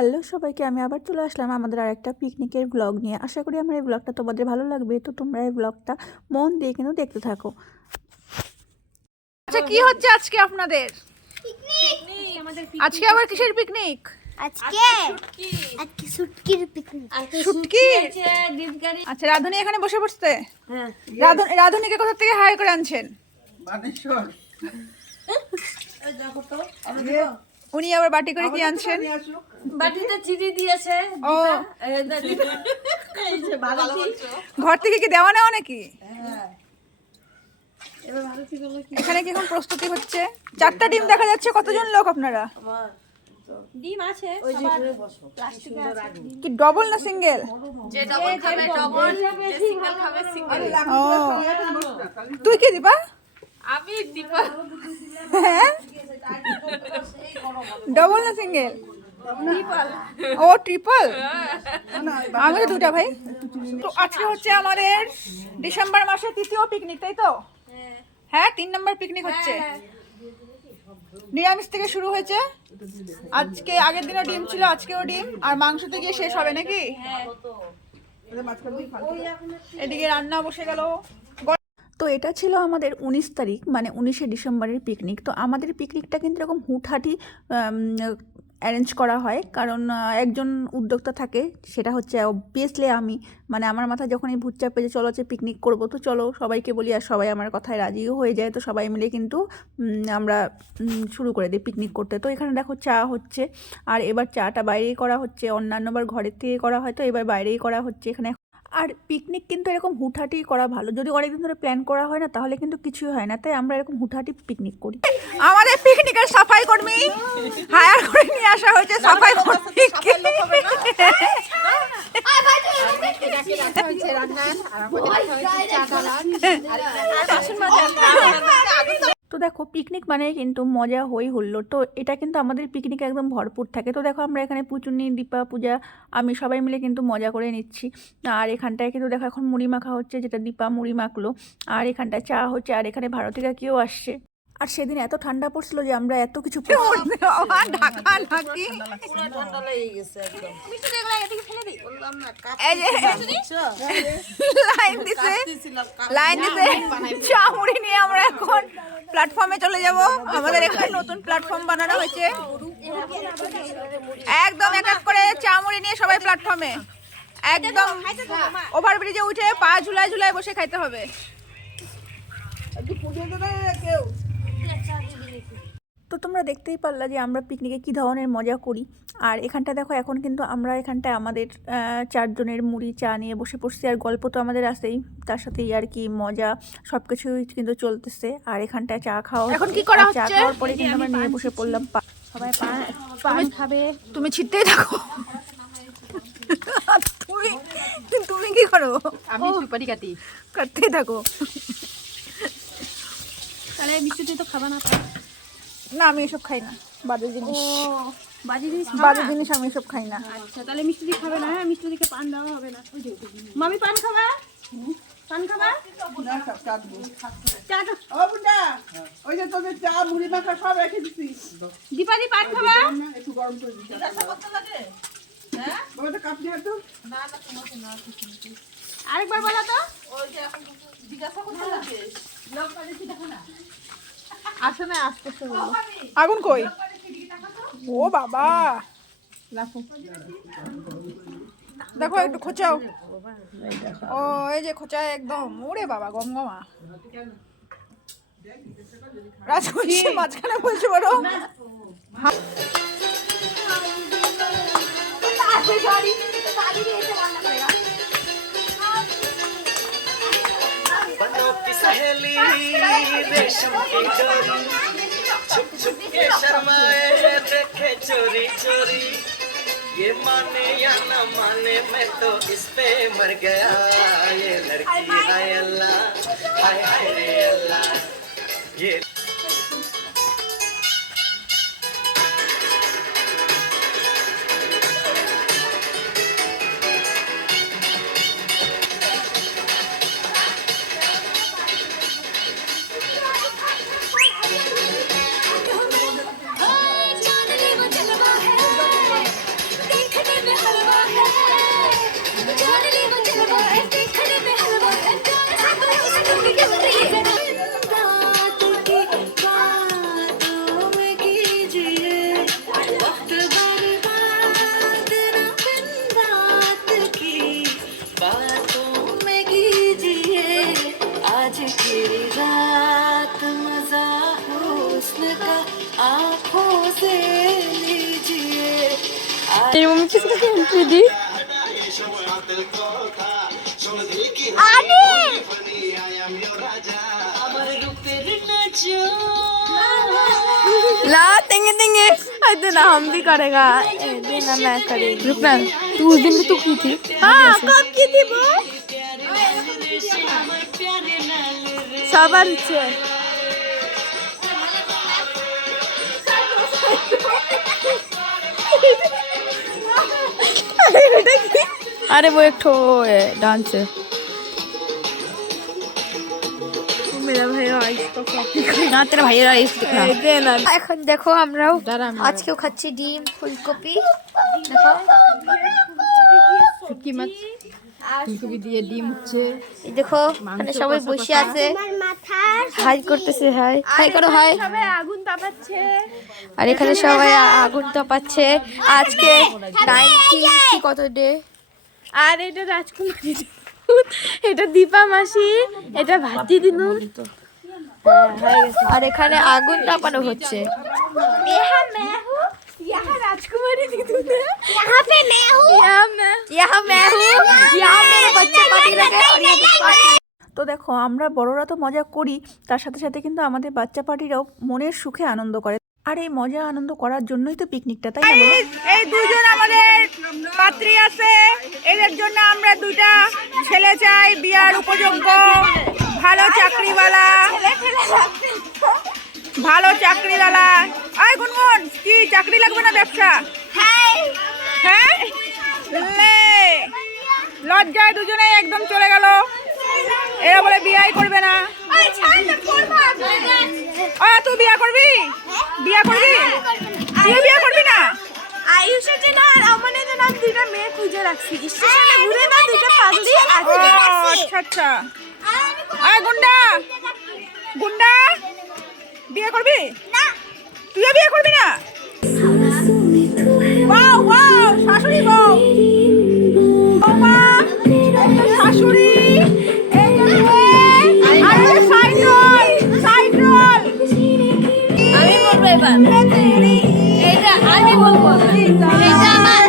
Hello সবাইকে, আমি আবার চলে আসলাম আমাদের আরেকটা পিকনিকের ব্লগ নিয়ে। আশা করি আমার এই ব্লগটা তোমাদের ভালো লাগবে। তো তোমরা এই ব্লগটা মন দিয়ে কিন্তু দেখতে থাকো। আচ্ছা, কি হচ্ছে আজকে আপনাদের? আজকে আবার কিসের পিকনিক? আজকে শুটকির পিকনিক। শুটকি? আচ্ছা, রাধুনি এখানে বসে পড়ছে। হ্যাঁ, রাধুনিকে কোথা থেকে হায়ার করে আনছেন? বানেশ্বর। উনি আবার বাটি করে কি আনছেন? বাটিতে চিনি দিয়েছে। ও, ঘর থেকে কি দেওয়া নেওয়া নাকি? এখানে কি এখন প্রস্তুতি হচ্ছে? 4টা ডিম দেখা যাচ্ছে। কতজন লোক আপনারা? ডিম আছে, কি ডবল না সিঙ্গেল? যে ডবল খাবে ডবল, যে সিঙ্গেল খাবে সিঙ্গেল। ও, তুই কি দিবা? আমি দীপা। হ্যাঁ, ডবল না সিঙ্গেল? ও, ট্রিপল। আমি তো 2টা ভাই। তো আজকে হচ্ছে আমাদের ডিসেম্বর মাসের 3য় পিকনিক, তাই তো? হ্যাঁ, 3 নম্বর পিকনিক হচ্ছে। নিরামিষ থেকে শুরু হয়েছে। আজকে আগের দিনও ডিম ছিল, আজকেও ডিম, আর মাংস থেকে শেষ হবে নাকি? এদিকে রান্না বসে গেল। তো এটা ছিল আমাদের 19 তারিখ, মানে 19শে ডিসেম্বরের পিকনিক। তো আমাদের পিকনিকটা কিন্তু এরকম হুটহাটি অ্যারেঞ্জ করা হয়, কারণ একজন উদ্যোক্তা থাকে, সেটা হচ্ছে অবভিয়াসলি আমি। মানে আমার মাথায় যখন এই ভূত চাপে যে চলো হচ্ছে পিকনিক করবো, তো চলো সবাইকে বলি, আর সবাই আমার কথায় রাজিও হয়ে যায়। তো সবাই মিলে কিন্তু আমরা শুরু করে দিই পিকনিক করতে। তো এখানে দেখো চা হচ্ছে, আর এবার চাটা বাইরেই করা হচ্ছে। অন্যান্যবার ঘরের থেকে করা হয়, তো এবার বাইরেই করা হচ্ছে এখানে। আর পিকনিক কিন্তু এরকম হুটহাটি করা ভালো। যদি অনেকদিন ধরে প্ল্যান করা হয় না, তাহলে কিন্তু কিছুই হয় না। তাই আমরা এরকম হুটহাটি পিকনিক করি। আমাদের পিকনিকের সাফাই কর্মী হায়ার করে নিয়ে আসা হয়েছে। সাফাই কর্মী তো দেখো, পিকনিক মানে কিন্তু মজা হই হুল্লোড়। তো এটা কিন্তু আমাদের পিকনিকে একদম ভরপুর থাকে। তো দেখো, আমরা এখানে পুচুনি, দীপা, পূজা, আমি সবাই মিলে কিন্তু মজা করে নিচ্ছি। আর এখানটায় কিন্তু দেখো এখন মুড়ি মাখা হচ্ছে, যেটা দীপা মুড়ি মাখলো। আর এখানটায় চা হচ্ছে, আর এখানে ভারতীরা কেউ আসছে। আর সেদিন এত ঠান্ডা পড়ছিল যে আমরা এত কিছু চা মুড়ি নিয়ে আমরা এখন প্ল্যাটফর্মে চলে যাব। আমাদের এখানে নতুন প্ল্যাটফর্ম বানানো হয়েছে। একদম এক এক করে চা মুড়ি নিয়ে সবাই প্ল্যাটফর্মে, একদম ওভারব্রিজে উঠে পা ঝুলায় ঝুলায় বসে খাইতে হবে। তো তোমরা দেখতেই পারলা যে আমরা পিকনিকে কী ধরনের মজা করি। আর এখানটা দেখো, এখন কিন্তু আমরা এখানটায় আমাদের 4 জনের মুড়ি চা নিয়ে বসে পড়ছি। আর গল্প তো আমাদের আছেই, তার সাথেই আর কি মজা সব কিছুই কিন্তু চলতেছে। আর এখানটায় চা খাওয়া, এখন কি করা হচ্ছে? চা খাওয়ার পরে কিন্তু আমরা নিয়ে বসে পড়লাম। সবাই পান খাবে। তুমি ছিটতেই থাকো। তুমি কি করো? আমি সুপারি কাটতেই থাকো। তাহলে মিষ্টি তো খাবা না? না, আমি এসব খাই না, বাজে জিনিস। বাজে জিনিস আমি এসব খাই না। আচ্ছা, তাহলে মিষ্টি দিয়ে খাবে না? হ্যাঁ, মিষ্টি দিকে পান দেওয়া হবে না। মামি পান খাবা? পান খাবা? ওই যে তোদের চা মুড়ি মাখা সব রেখে দিচ্ছি। দীপালি পান খাবা? একটু গরম করে দিচ্ছি। বাবাটা কাপ দিয়ে তো। আরেকবার বলো তো। আসে না, আস্তে আস্তে বলো। আগুন কই? ও বাবা, দেখো একটু খোঁচাও। ও, এই যে খোঁচা একদম। ওরে বাবা, গমগমা। রাজকন্যা মাঝখানে বলছে বড়। सहेली रेशम की डोरी छुप छुप के शर्माए देखे चोरी चोरी ये माने या न माने मैं तो इस पे मर गया ये लड़की हाय अल्लाह हाय हाय रे अल्लाह ये मम्मी किसको एंट्री दी ला देंगे देंगे ना हम भी करेगा ना मैं करेगी रुकना तू उस दिन भी तू की थी हाँ कब की थी वो सबर से अरे वो एक ठो डांस है मेरा भाई ना तेरा भाইয়ের আইস দিখা এখন দেখো আমরাও আজকেও খাচ্ছি ডিম ফুলকপি দেখো শুটকি মাছ ফুলকপি দিয়ে ডিম হচ্ছে এই দেখো মানে সবাই বসে আছে হাই করতেছে হাই হাই করো হাই সবাই আগুন তাপাচ্ছে আর এখানে সবাই আগুন তাপাচ্ছে আজকে 19 কত ডে আর এটা রাজকুমারী এটা দীপা মাসি এটা ভাতি দিনুন আর এখানে আগুন তাপানো হচ্ছে यहाँ मैं हूँ यहाँ राजकुमारी दीदू है यहाँ पे मैं हूँ यहाँ मैं हूँ यहाँ मेरे बच्चे पार्टी लगे और ये पार्टी তো দেখো আমরা বড়রা তো মজা করি, তার সাথে সাথে কিন্তু আমাদের বাচ্চা পার্টিরাও মনের সুখে আনন্দ করে। আর এই মজা আনন্দ করার জন্যই তো পিকনিকটা, তাই না বলো? এই দুজন আমাদের পাত্রী আছে, এদের জন্য আমরা দুইটা ছেলে চাই, বিয়ার উপযোগ্য, ভালো চাকরিওয়ালা, ভালো চাকরিওয়ালা। আয় গুনগুন, কি চাকরি লাগবে না ব্যবসা? হ্যাঁ লে, লজ্জায় দুজনে একদম চলে গেল। এরা বলে বিয়াই করবে না। তুই বিয়া করবি? বিয়া করবি? তুই বিয়া করবি না? আয়ুষের জন্য আর আমাদের জন্য দুইটা মেয়ে খুঁজে রাখছি, স্টেশনে ঘুরে না দুইটা পাগলি আছে। আচ্ছা আচ্ছা। আয় গুন্ডা, গুন্ডা বিয়ে করবি না? তুইও বিয়ে করবি না? ওয়াও ওয়াও, শাশুড়ি বউ, বৌমা, শাশুড়ি, এই যে মেয়ে, আর এই যে সাইড রোল, সাইড রোল। আমি বলবো এবার এটা আমি বলবো এটা আমার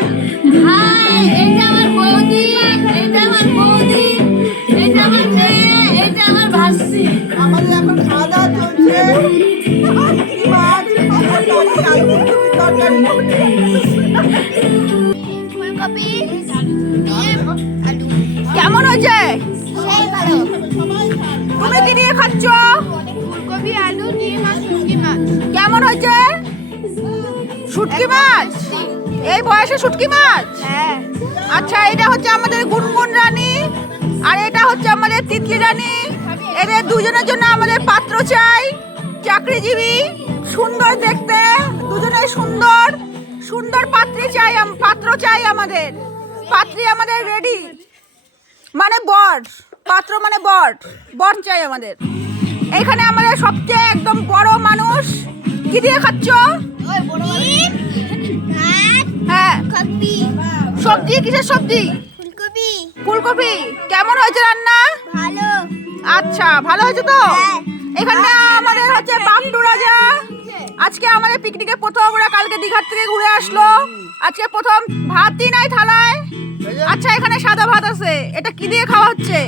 ভাই, এটা আমার বৌদি, এটা আমার বৌদি, এটা আমার মেয়ে, এটা আমার ভাসি। আমাদের এখন খাওয়া দাওয়া চলছে। মাছ, তরকারি, তরকারি। ফুলকপি, ডিম, আলু। কেমন হয়েছে? সেই ভালো। তুমি কি দিয়ে খাচ্ছ? ফুলকপি, আলু, ডিম আর শুটকি মাছ। কেমন হয়েছে? শুটকি মাছ? এই বয়সে শুটকি মাছ? হ্যাঁ। আচ্ছা, এটা হচ্ছে আমাদের গুনগুন রানী, আর এটা হচ্ছে আমাদের তিতলি রানী। এদের দুজনের জন্য আমাদের পাত্র চাই, চাকরিজীবী, সুন্দর দেখতে, দুজনে সুন্দর সুন্দর পাত্রী চাই, পাত্র চাই আমাদের। পাত্রী আমাদের রেডি, মানে বর, পাত্র মানে বর, বর চাই আমাদের। এখানে আমাদের সবচেয়ে একদম বড় মানুষ। কি দিয়ে খাচ্ছ? ডিম, ভাত, হ্যাঁ, কপি, সবজি কিসের সবজি? ফুলকপি। ফুলকপি। কেমন হয়েছে রান্না? ভালো। আচ্ছা, ভালো হয়েছে তো? হ্যাঁ। এখানটা আমাদের হচ্ছে বামটু রাজা। আজকে আমাদের পিকনিকে প্রথম, ওরা কালকে দীঘার থেকে ঘুরে আসলো। আজকে প্রথম ভাতই নাই থালায়। আচ্ছা, এখানে সাদা ভাত আছে, এটা কি দিয়ে খাওয়া হচ্ছে?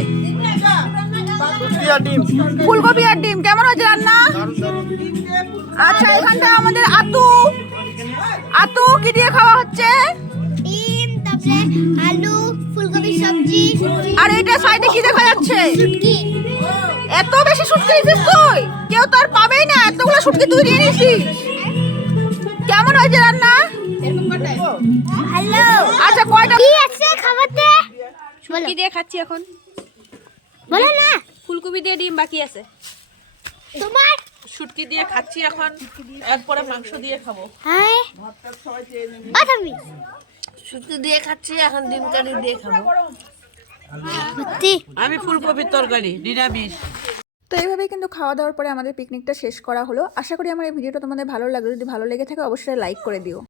ফুলকপি আর ডিম। কেমন হয়েছে রান্না? আচ্ছা, এখানটা আমাদের আতু, আতু কি দিয়ে খাওয়া হচ্ছে? ডিম, তারপরে আলু, ফুলকপি সবজি। আর এটা সাইডে কি দেখা যাচ্ছে? কি? এত বেশি শুটকি নিয়েছিস তুই? কেউ তো আর পাবেই না, এতগুলো শুটকি তুই নিয়ে নিয়েছিস। কেমন হয়েছে রান্না? ভালো। আচ্ছা, কয়টা? কি আছে খাবারতে? শুটকি দিয়ে খাচ্ছি এখন, বলো না। ফুলকপি দিয়ে ডিম বাকি আছে। তোমার শুটকি দিয়ে খাচ্ছি এখন, এরপরে মাংস দিয়ে খাবো। হ্যাঁ তুমি শুটকি দিয়ে খাচ্ছি, এখন ডিম কারি দিয়ে খাবো। সত্যি আমি ফুলকপির তরকারি নিরামিষ। তো এইভাবেই কিন্তু খাওয়া দাওয়ার পরে আমাদের পিকনিকটা শেষ করা হলো। আশা করি আমার এই ভিডিওটা তোমাদের ভালো লাগলো। যদি ভালো লেগে থাকে অবশ্যই লাইক করে দিও।